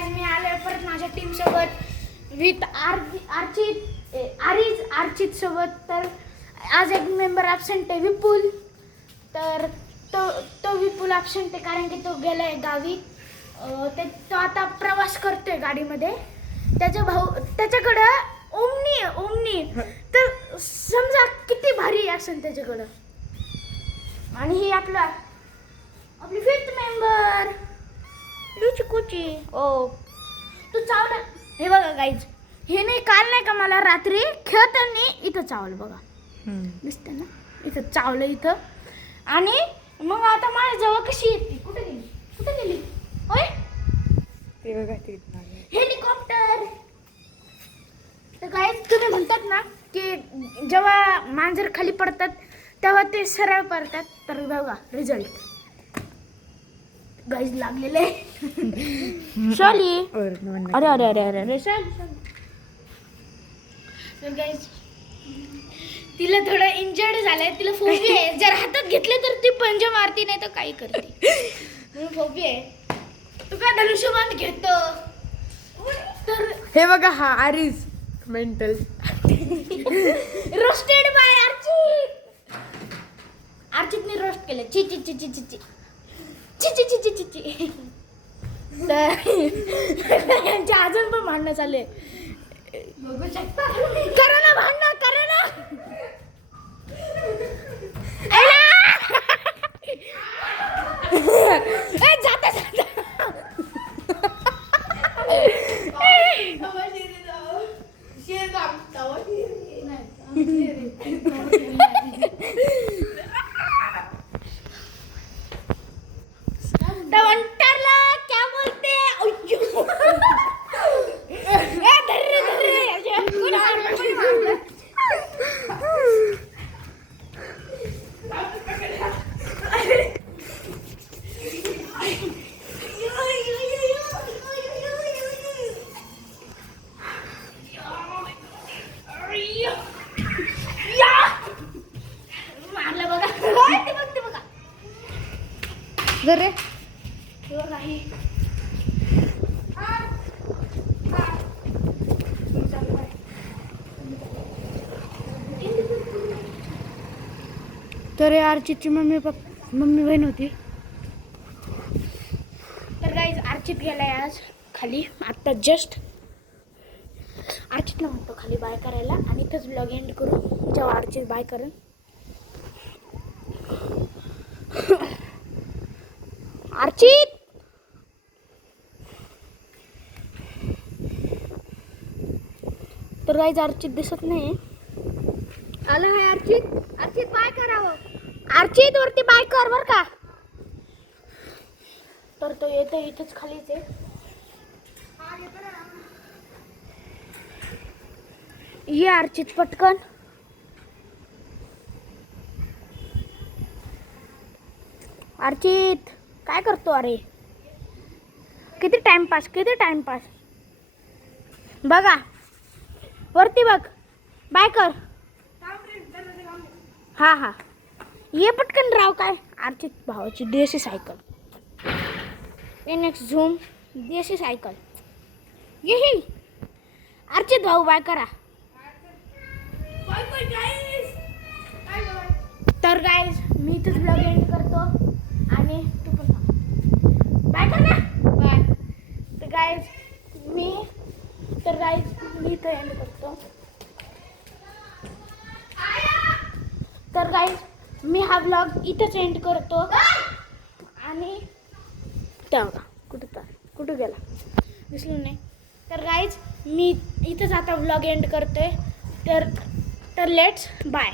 Guys मी आलोय परत माझ्या टीम सोबत विथ अर्चित सोबत. तर आज एक मेंबर ॲब्सेंट आहे विपुल. तर तो विपुल ॲब्सेंट आहे कारण की तो गेलाय गावी. तो आता प्रवास करतोय गाडीमध्ये. त्याच्याकडं ओमनी तर समजा किती भारी असेल त्याच्याकडं. आणि ही आपली फिफ्थ मेंबर लुचकुची. ओ तू चावला. हे बघा गाईज, हे नाही काल नाही का मला रात्री खेळताना इथं चावलं बघा. दिसतं ना इथं चावलं इथं. आणि मग आता माझ्या जवळ कशी येते. कुठे गेली होय ते बघा ते हेलिकॉप्टर. तर गाईज तुम्ही म्हणतात ना की जेव्हा मांजर खाली पडतात तेव्हा ते सरळ पडतात. तर बघा रिझल्ट गाईज लागलेले सॉरी. अरे अरे अरे अरे अरे तर गाईज तिला थोडं इंजर्ड झालंय. तिला फोबिया आहे. जर हातात घेतले तर ती पंजा मारती नाही तर काही करते. म्हणून फोबिया आहे. तू काय धनुष्यबाण घेतो. तर हे बघा हा Aaris mental roasted bye अर्चितने roast केलं. ची ची ची ची ची ची ची ची ची ची ची. तर यांच्या अजून पण भांडणं चालू आहे. बघू शकता. करा ना भांडणं करा ना. जाता जाता टवंटरला क्या बोलते. मारलं बघा. ते बघा जरे तर अर्चितची मम्मी बहीण होती. तर गाईज अर्चित गेलाय आज खाली आत्ता जस्ट. अर्चितला म्हणतो खाली बाय करायला आणि इथंच ब्लॉग एंड करू जेव्हा अर्चित बाय करेन. अर्चित तर गाईज अर्चित दिसत नाही. आला आहे अर्चित बाय करावं. अर्चित वरती बाय कर बर का. तर तो येतो इथंच खालीच आहे. ये अर्चित पटकन. अर्चित काय करतो. अरे किती टाइमपास बघा वरती बघ. बाय कर. हा ये पटकन राव. काय अर्चित भावाची देशी सायकल NX झूम देशी सायकल. ये अर्चित भाऊ बाय करा. तर गाईज मी इथंच ब्लॉग एंड करतो आणि तू पण बाय कर ना. बाय. तर गाईज मी इथं एंड करतो. तर गाईज मी हा ब्लॉग इथंच एंड करतो. आणि तेव्हा कुठं गेला दिसलं नाही. तर गाईज मी इथंच आता ब्लॉग एंड करतोय. तर लेट्स बाय.